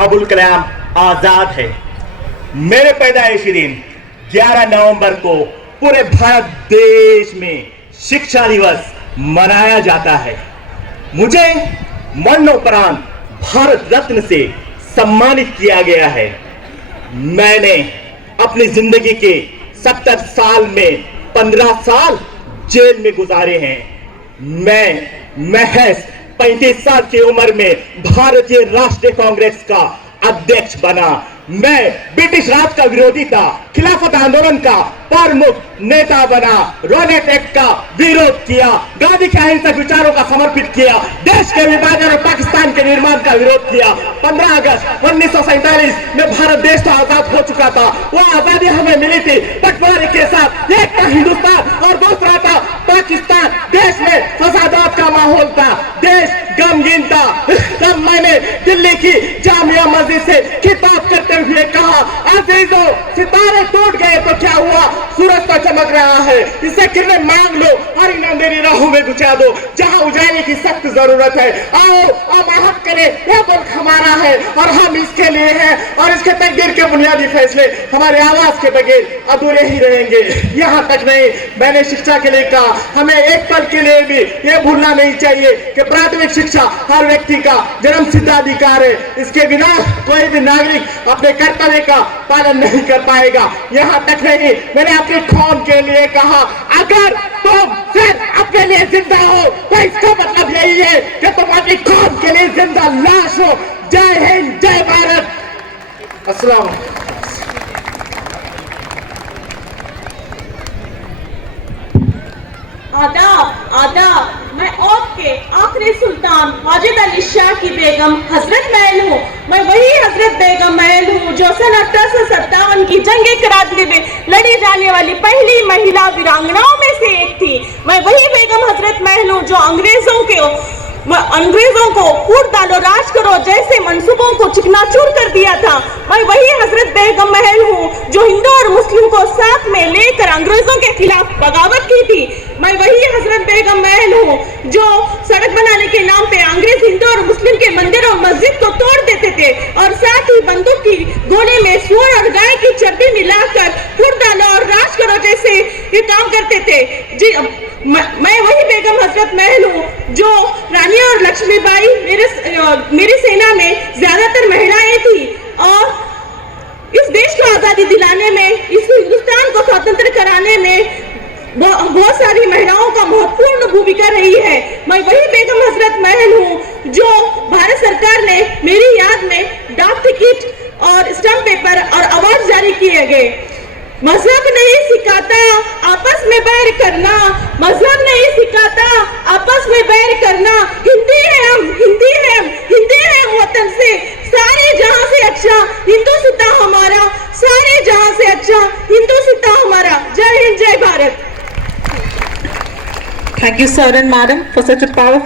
अबुल कलाम आजाद है। मेरे पैदाइशी दिन 11 नवंबर को पूरे भारत देश में शिक्षा दिवस मनाया जाता है। मुझे मरणोपरांत भारत रत्न से सम्मानित किया गया है। मैंने अपनी जिंदगी के 70 साल में 15 साल जेल में गुजारे हैं। मैं महज 35 साल की उम्र में भारतीय राष्ट्रीय कांग्रेस का अध्यक्ष बना। मैं ब्रिटिश राज का विरोधी था, खिलाफत आंदोलन का प्रमुख नेता बना, रॉलेट एक्ट का विरोध किया, गांधी के अहिंसक विचारों का समर्पित किया, देश के विभाजन और पाकिस्तान के निर्माण का विरोध किया। 15 अगस्त 1947 में भारत देश तो आजाद हो चुका था। वो आजादी हमें मिली थी बंटवारे के साथ। एक था हिंदुस्तान और दूसरा था पाकिस्तान। देश में फसादात का माहौल था, देश गमगीन था। तब मैंने दिल्ली की जामिया मस्जिद से खिताब करते हुए कहा, अजीजों, सितारे टूट गए तो क्या हुआ, सूरज तो चमक रहा है, इससे किरणें मांग लो और इन अंधेरी राहों में गुचा दो जहां उजाले की सख्त जरूरत है। आओ अब आहत करें, यह मुल्क हमारा है और हम इसके लिए हैं और इसके तकदीर के बुनियादी फैसले हमारे आवाज के बगैर अधूरे ही रहेंगे। यहाँ तक नहीं, मैंने शिक्षा के लिए कहा, हमें एक पल के लिए भी ये भूलना नहीं चाहिए कि प्राथमिक शिक्षा हर व्यक्ति का जन्मसिद्ध अधिकार है। इसके बिना कोई भी नागरिक अपने कर्तव्य का पालन नहीं कर पाएगा। यहाँ तक नहीं, मैंने अपनी कौम के लिए कहा, अगर तुम सिर्फ अपने लिए जिंदा हो तो इसका मतलब यही है कि तुम अपनी कौम के लिए जिंदा लाश हो। जय हिंद, जय भारत। अस्सलाम। आदाब आदाब, मैं आपके आखिरी सुल्तान वाजिद अली शाह की बेगम हजरत महल हूँ। मैं वही हजरत बेगम महल हूँ जो सन 1857 की जंग करातली में लड़ी जाने वाली पहली महिला वीरांगनाओं में से एक थी। मैं वही बेगम हजरत महल हूँ जो अंग्रेजों को फूट डालो राज करो जैसे मंसूबों को चिकनाचूर कर दिया था। मैं वही हजरत बेगम महल हूँ जो हिंदू और मुस्लिम को साथ में लेकर अंग्रेजों के खिलाफ बगावत की थी। मैं वही हजरत बेगम महल हूँ जो सड़क बनाने के नाम पे अंग्रेज हिंदू और मुस्लिम के मंदिर और मस्जिद को तोड़ देते थे और साथ ही बंदूक की गोले में सूअर और गाय की चर्बी मिलाकर फूट डालो और राज करो जैसे ये काम करते थे। जी, मैं वही बेगम हजरत महल हूँ जो रानी और लक्ष्मीबाई, मेरी सेना में ज्यादातर महिलाएं थी और इस देश को आजादी दिलाने में, इस हिंदुस्तान को स्वतंत्र कराने में बहुत सारी महिलाओं का महत्वपूर्ण भूमिका रही है। मैं वही बेगम हजरत महल हूँ जो भारत सरकार ने मेरी याद में डाक टिकट और स्टैम्प पेपर और अवार्ड जारी किए गए। मजहब नहीं सिखाता आपस में बैर करना, मजहब नहीं सिखाता आपस में बैर करना। हिंदी है हम, हिंदी है हम, हिंदी है हम वतन से, सारे जहां से अच्छा हिंदू सिता हमारा, सारे जहां से अच्छा हिंदू सिता हमारा। जय हिंद, जय Bharat. Thank you, sir and madam, for such a powerful